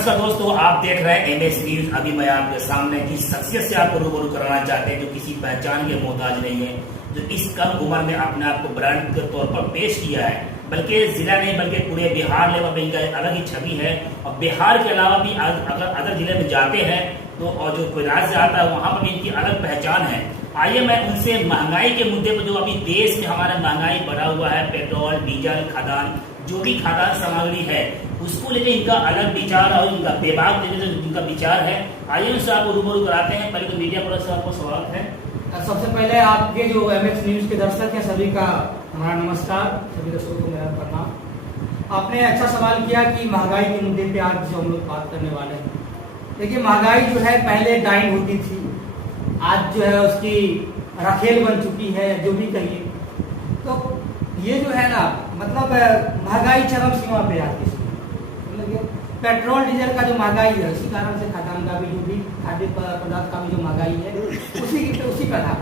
नमस्कार दोस्तों, आप देख रहे हैं एमएस न्यूज। अभी मैं आपके सामने जिस शख्सियत से आपको रूबरू कराना चाहते हैं, जो किसी पहचान के मोहताज नहीं है, जो इस कम उम्र में अपने आप को ब्रांड के तौर पर पेश किया है, बल्कि जिला नहीं बल्कि पूरे बिहार लेवल पे इनका अलग ही छवि है। और बिहार के अलावा भी अगर अदर जिले में जाते हैं तो और जो कोई राज्य से आता है वहां पर भी इनकी अलग पहचान है। आइए मैं उनसे महंगाई के मुद्दे पर, जो अभी देश में हमारा महंगाई बढ़ा हुआ है, पेट्रोल डीजल खाद्यान्न जो भी खाद्यान्न सामग्री है उसको लेकर इनका अलग विचार और इनका बेबाक तरीके से इनका विचार है। आइए उनसे आपको रूबरू कराते हैं। पहले तो मीडिया पर से आपको स्वागत है। सबसे पहले आपके जो एमएक्स न्यूज के दर्शक हैं सभी का हमारा नमस्कार, सभी दर्शकों को मेरा प्रणाम। आपने अच्छा सवाल किया कि महंगाई के मुद्दे पे आज जो हम लोग बात करने वाले हैं। देखिए, महंगाई जो है पहले डाइन होती थी, आज जो है उसकी रखेल बन चुकी है, जो भी कहिए। तो ये जो है ना, मतलब महंगाई चरम सीमा पे आती है। मतलब पेट्रोल डीजल का जो महंगाई है, उसी कारण से खाद्यान्न का भी, जो भी खाद्य पदार्थ का भी जो महंगाई है उसी का था।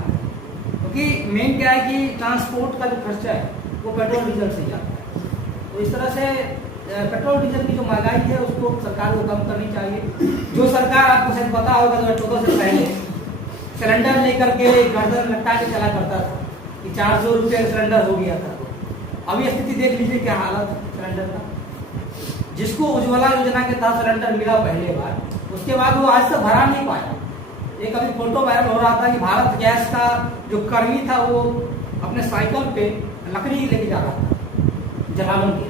क्योंकि मेन क्या है कि ट्रांसपोर्ट का जो खर्चा है वो पेट्रोल डीजल से जाता है। तो इस तरह से पेट्रोल डीजल की जो महंगाई है उसको सरकार को कम करनी चाहिए। जो सरकार, आपको शायद पता होगा, 2014 से पहले सिलेंडर लेकर के गर्दन लटका के चला करता था कि 400 रुपये सिलेंडर हो गया था। अभी स्थिति देख लीजिए क्या हालत है सिलेंडर का। जिसको उज्ज्वला योजना के तहत सिलेंडर मिला पहले बार, उसके बाद वो आज तक भरा नहीं पाया। एक अभी फोटो वायरल हो रहा था कि भारत गैस का जो कर्मी था वो अपने साइकिल पे लकड़ी लेके जा रहा था जलावन के।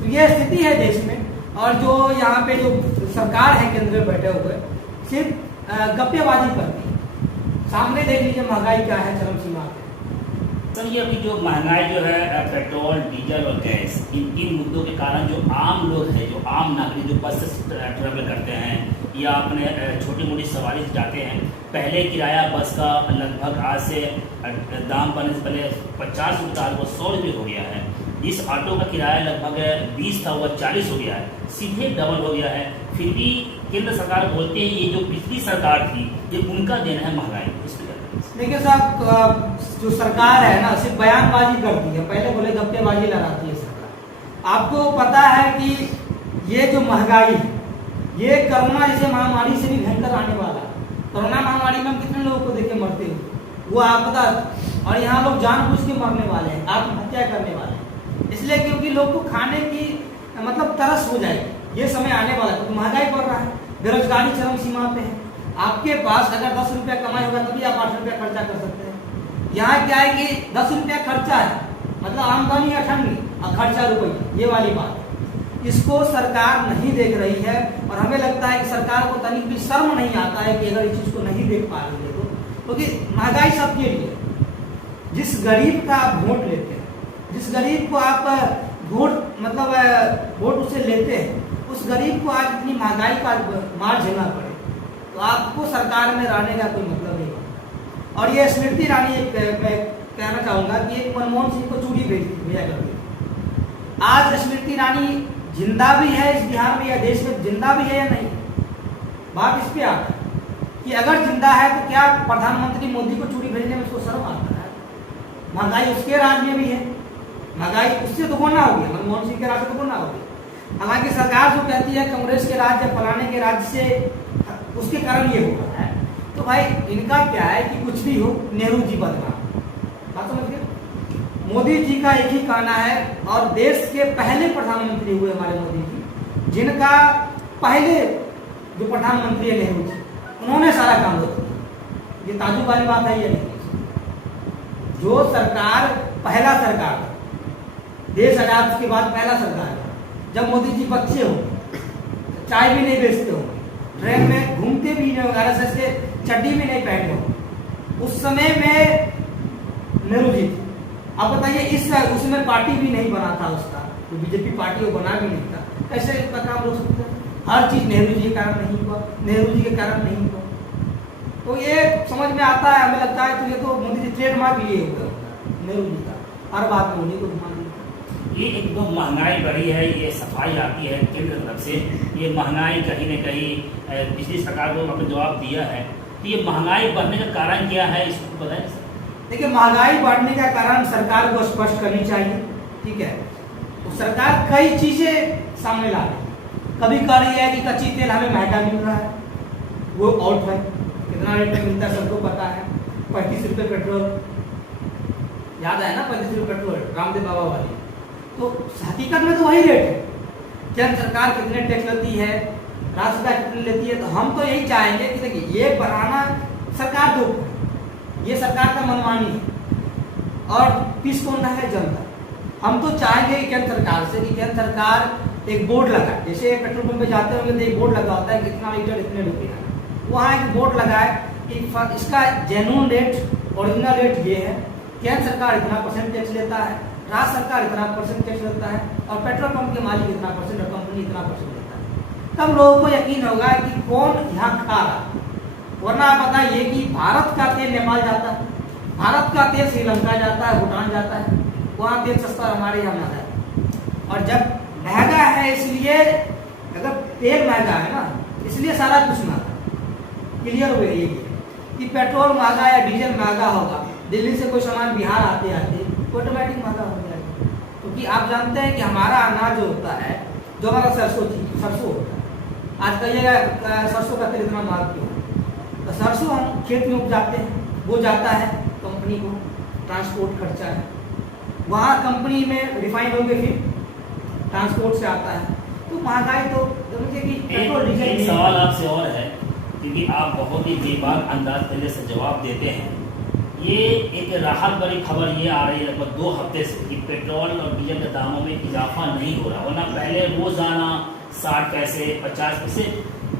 तो ये स्थिति है देश में। और जो यहाँ पे जो सरकार है केंद्र में बैठे हुए, सिर्फ गप्पेबाजी करती है। सामने देख लीजिए महंगाई क्या है, चरम सीमा पे। सर, ये अभी जो महंगाई जो है पेट्रोल डीजल और गैस, इन तीन मुद्दों के कारण जो आम लोग हैं, जो आम नागरिक जो बस से ट्रेवल करते हैं या अपने छोटी मोटी सवारी से जाते हैं, पहले किराया बस का लगभग आज से दाम बनने से पहले 50 रुपये था, वो 100 रुपये हो गया है। इस ऑटो का किराया लगभग 20 था, वो 40 हो गया है, सीधे डबल हो गया है। फिर भी केंद्र सरकार बोलते हैं ये जो पिछली सरकार थी ये उनका देना है महंगाई। देखिए साहब, जो सरकार है ना, सिर्फ बयानबाजी करती है। पहले बोले गप्पेबाजी लगाती है सरकार। आपको पता है कि ये जो महंगाई है ये कोरोना जैसे महामारी से भी भयंकर आने वाला है। कोरोना महामारी में हम कितने लोगों को देखे मरते हुए, वो आपदा, और यहाँ लोग जानबूझ के मरने वाले हैं, आत्महत्या करने वाले हैं। इसलिए क्योंकि लोग को खाने की मतलब तरस हो जाएगी। ये समय आने वाला है क्योंकि महंगाई बढ़ रहा है, बेरोजगारी चरम सीमा पे है। आपके पास अगर 10 रुपया कमाई होगा तभी आप 8 रुपया खर्चा कर सकते हैं। यहाँ क्या है कि 10 रुपया खर्चा है, मतलब आमदनी अठन्नी और खर्चा रुपये, ये वाली बात। इसको सरकार नहीं देख रही है। और हमें लगता है कि सरकार को तनिक भी शर्म नहीं आता है कि अगर इस चीज को नहीं देख पा रही है तो। क्योंकि महंगाई सबके लिए, जिस गरीब का आप वोट लेते हैं, जिस गरीब को आप वोट उससे लेते हैं, उस गरीब को आज इतनी महंगाई का मार झेलना पड़े तो आपको सरकार में रहने का कोई मतलब नहीं। और ये स्मृति ईरानी, मैं कहना चाहूंगा कि एक मनमोहन सिंह को चूड़ी भेजा करती थी। आज स्मृति ईरानी जिंदा भी है इस बिहार में या देश में, जिंदा भी है या नहीं, बात इस पे आता है कि अगर जिंदा है तो क्या प्रधानमंत्री मोदी को चूड़ी भेजने में उसको शर्म आता है? महंगाई उसके राज में भी है, महंगाई उससे दोगुना हो गया, मनमोहन सिंह के राज से दोगुना हो गया। हालांकि सरकार जो कहती है कांग्रेस के राज्य या फलाने के राज्य से उसके कारण ये हो रहा है, तो भाई इनका क्या है कि कुछ भी हो, नेहरू जी बदनाम, बात समझ गए। मोदी जी का एक ही कहना है, और देश के पहले प्रधानमंत्री हुए हमारे मोदी जी, जिनका पहले जो प्रधानमंत्री है नेहरू जी, उन्होंने सारा काम रोक दिया। ये ताजुब वाली बात है, ये नहीं। जो सरकार पहला सरकार, देश आजाद के बाद पहला सरकार, जब मोदी जी बच्चे हो, चाय भी नहीं बेचते हो, ट्रेन में घूमते भी नहीं, RSS के चड्डी भी नहीं पहनते हो, उस समय में नेहरू जी थे। आप बताइए, इस उसमें पार्टी भी नहीं बना था उसका, तो बीजेपी पार्टी वो बना भी नहीं था, कैसे इतना काम रोक सकते हैं? हर चीज नेहरू जी के कारण नहीं हुआ, नेहरू जी के कारण नहीं हुआ। तो ये समझ में आता है, हमें लगता है तो ये तो मोदी जी ट्रेडमार्क लिए हुए नेहरू जी का, हर बात में उन्हीं को घुमा। ये एकदम महंगाई बढ़ी है, ये सफाई आती है केंद्र तरफ से। ये महंगाई कहीं न कहीं पिछली सरकार को अपना जवाब दिया है। तो ये महंगाई बढ़ने का कारण क्या है, इसको बताएं सर। देखिए, महंगाई बढ़ने का कारण सरकार को स्पष्ट करनी चाहिए, ठीक है। तो सरकार कई चीजें सामने ला रही है, कभी कह रही है कि कच्ची तेल हमें महंगा मिल रहा है, वो आउट है। कितना रेट में मिलता है सबको पता है, 35 रुपये पेट्रोल, याद है ना 35 रुपये पेट्रोल रामदेव बाबा वाली। तो हकीकत में तो वही रेट है। केंद्र सरकार कितने टैक्स लेती है, राज्य सरकार कितने लेती है, तो हम तो यही चाहेंगे कि देखिए ये बढ़ाना सरकार दो, ये सरकार का मनमानी है और पीस कौन है जनता। हम तो चाहेंगे कि केंद्र सरकार से कि केंद्र सरकार एक बोर्ड लगाए, जैसे पेट्रोल पंप पे जाते होंगे तो एक बोर्ड लगा होता है कि इतना लीटर इतने रुपये, वहाँ एक बोर्ड लगाए कि इसका जेन्युइन रेट ओरिजिनल रेट ये है, केंद्र सरकार इतना परसेंट टैक्स लेता है, राज्य सरकार इतना परसेंट टैक्स लेता है और पेट्रोल पंप के मालिक इतना परसेंट और कंपनी इतना परसेंट लेता है। तब लोगों को यकीन होगा कि कौन यहाँ खा रहा। वरना आप बताइए कि भारत का तेल नेपाल जाता है, भारत का तेल श्रीलंका जाता है, भूटान जाता है, वहाँ तेल सस्ता हमारे यहाँ महंगा है। और जब महंगा है इसलिए, अगर तेल महंगा है ना इसलिए सारा कुछ महंगा। क्लियर हुए ये कि पेट्रोल महंगा या डीजल महंगा होगा, दिल्ली से कोई सामान बिहार आते आते ऑटोमेटिक महंगा हो जाएगा। क्योंकि आप जानते हैं कि हमारा अनाज जो होता है, जो हमारा सरसों होता है, आज कहिएगा सरसों का तेल इतना महंगा क्यों है, तो सरसों हम खेत में उपजाते हैं, वो जाता है कंपनी को, ट्रांसपोर्ट खर्चा है, वहाँ कंपनी में रिफाइन होंगे फिर ट्रांसपोर्ट से आता है। तो महंगाई तो समझिए कि पेट्रोल डीजल। एक सवाल आपसे और है, क्योंकि आप बहुत ही बेबाक अंदाज तरीके से जवाब देते हैं। ये एक राहत भरी खबर ये आ रही है लगभग 2 हफ्ते से कि पेट्रोल और डीजल के दामों में इजाफा नहीं हो रहा, वरना पहले रोजाना 60 पैसे 50 पैसे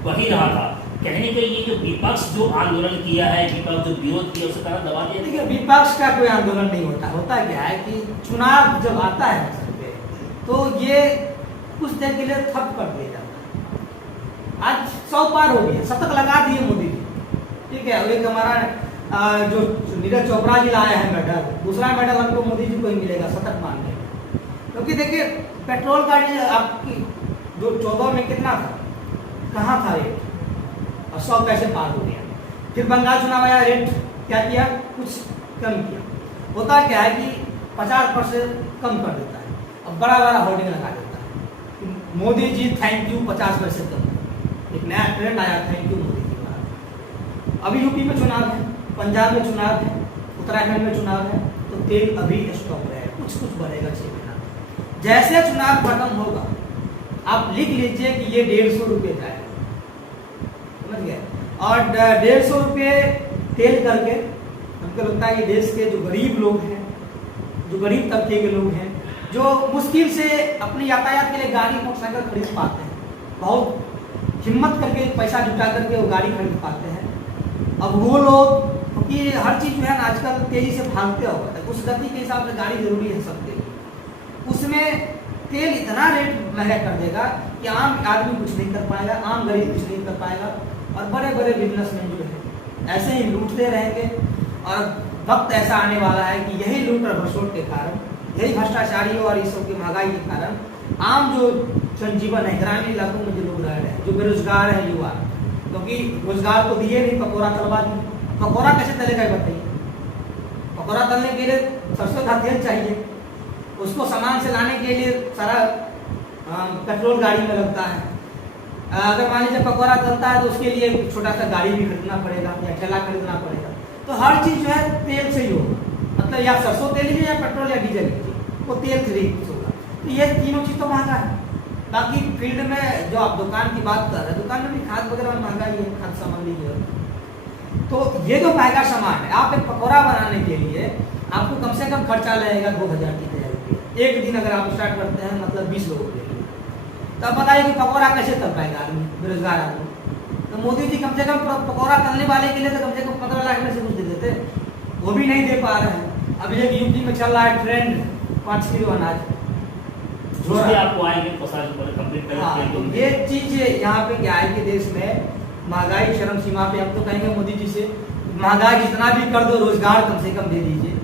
वही रहा था। कहने के लिए जो विपक्ष जो आंदोलन किया है, विपक्ष जो विरोध किया, उसके कारण दबा दिया। देखिए विपक्ष का कोई आंदोलन नहीं होता, होता क्या है कि चुनाव जब आता है तो ये कुछ देर के लिए ठप कर दिया जाता है। आज 100 पार हो गया, शतक लगा दिए मोदी जी, ठीक है। और एक हमारा जो नीरज चोपड़ा जी लाए हैं मेडल, दूसरा मेडल हमको मोदी जी को ही मिलेगा शतक मानने में। क्योंकि देखिए पेट्रोल का ये आपकी जो 14 में कितना था, कहाँ था रेट, और 100 पैसे पार हो गया। फिर बंगाल चुनाव आया, रेट क्या किया, कुछ कम किया। होता क्या है कि 50% कम कर देता है, अब बड़ा बड़ा होर्डिंग लगा देता है, मोदी जी थैंक यू 50 पैसे कम। एक नया ट्रेंड आया, थैंक यू मोदी जी का। अभी यूपी में चुनाव है, पंजाब में चुनाव है, उत्तराखंड में चुनाव है, तो तेल अभी स्टॉक रहेगा, कुछ बढ़ेगा 6 महीना। जैसे चुनाव खत्म होगा आप लिख लीजिए कि ये 150 रुपये जाएगा, समझ गए। और 150 रुपये तेल करके हमको लगता है कि देश के जो गरीब लोग हैं, जो गरीब तबके के लोग हैं, जो मुश्किल से अपनी यातायात के लिए गाड़ी मोटरसाइकिल खरीद पाते हैं, बहुत हिम्मत करके पैसा जुटा करके वो गाड़ी खरीद पाते हैं, अब वो लोग, क्योंकि हर चीज़ जो है ना आजकल तेजी से भागते होगा, उस गति के हिसाब से गाड़ी जरूरी है सबके लिए, उसमें तेल इतना रेट महंगा कर देगा कि आम आदमी कुछ नहीं कर पाएगा, आम गरीब कुछ नहीं कर पाएगा, और बड़े बड़े बिजनेसमैन जो है ऐसे ही लूटते रहेंगे। और वक्त ऐसा आने वाला है कि यही लूट और भसोट के कारण, यही भ्रष्टाचारियों और इस सब की महंगाई के कारण आम जो जनजीवन है, ग्रामीण इलाकों में जो लोग रह रहे हैं, जो बेरोजगार है युवा, क्योंकि रोजगार तो दिए नहीं, पकौड़ा तलवा दिए। पकौड़ा कैसे तलेगा बताइए, पकौड़ा तलने के लिए सरसों का तेल चाहिए, उसको सामान से लाने के लिए सारा पेट्रोल गाड़ी में लगता है। अगर मान लीजिए पकौड़ा तलता है तो उसके लिए छोटा सा गाड़ी भी खरीदना पड़ेगा या ठेला खरीदना पड़ेगा, तो हर चीज़ जो है तेल से ही होगा, मतलब या सरसों तेल लीजिए या पेट्रोल या डीजल लीजिए, वो तेल से ही होगा। तो ये तीनों चीज़ तो महंगा है। बाकी फील्ड में जो आप दुकान की बात कर रहे हैं, दुकान में भी खाद वगैरह महंगा ही है, खाद सामान लीजिए। तो ये जो महंगा सामान है, आप एक पकौड़ा बनाने के लिए आपको कम से कम खर्चा लगेगा 2000-3000 रुपये एक दिन, अगर आप स्टार्ट करते हैं मतलब 20 लोगों के लिए। तो अब बताइए कि पकौड़ा कैसे तल पाएगा आदमी, बेरोजगार आदमी। तो मोदी जी कम से कम पकौड़ा तलने वाले के लिए तो कम से कम 15 लाख में से कुछ दे देते, वो भी नहीं दे पा रहे हैं। अभी एक यूपी में चल रहा है ट्रेंड 5 किलो अनाज, जो आपको आएंगे कंप्लीट करेंगे। ये चीज यहाँ पे क्या है कि देश में महंगाई चरम सीमा पे, अब तो कहेंगे मोदी जी से महंगाई जितना भी कर दो, रोजगार कम से कम दे दीजिए,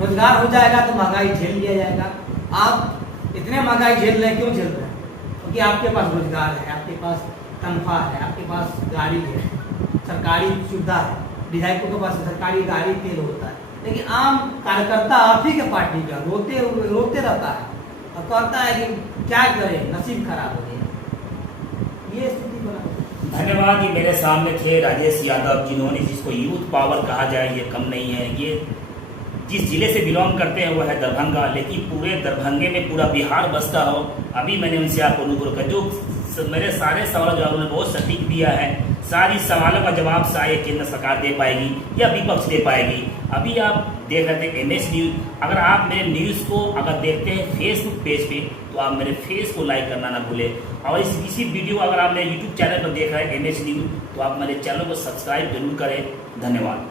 रोजगार हो जाएगा तो महंगाई झेल लिया जाएगा। आप इतने महंगाई झेल रहे हैं, क्यों झेल रहे हैं? क्योंकि आपके पास रोजगार है, आपके पास तनख्वाह है, आपके पास गाड़ी है, सरकारी सुविधा है, विधायकों के पास सरकारी गाड़ी तेल होता है। लेकिन आम कार्यकर्ता आप ही के पार्टी का रोते रहता है और कहता है कि क्या करें, नसीब खराब हो गया। ये स्थिति बना। धन्यवाद। ये मेरे सामने थे राजेश यादव, जिन्होंने, जिसको यूथ पावर कहा जाए ये कम नहीं है। ये जिस जिले से बिलोंग करते हैं वो है दरभंगा, लेकिन पूरे दरभंगे में पूरा बिहार बसता हो। अभी मैंने उनसे आपको रूबरू कर, जो मेरे सारे सवालों जवाब उन्होंने बहुत सटीक दिया है। सारी सवालों का जवाब शायद केंद्र सरकार दे पाएगी या विपक्ष दे पाएगी। अभी आप देख रहे थे MS न्यूज़। अगर आप मेरे न्यूज़ को अगर देखते हैं फेसबुक पेज पे, तो आप मेरे फेस को लाइक करना ना भूलें। और इसी वीडियो अगर आप मेरे यूट्यूब चैनल पर देख रहे हैं MS न्यूज़, तो आप मेरे चैनल को सब्सक्राइब जरूर करें। धन्यवाद।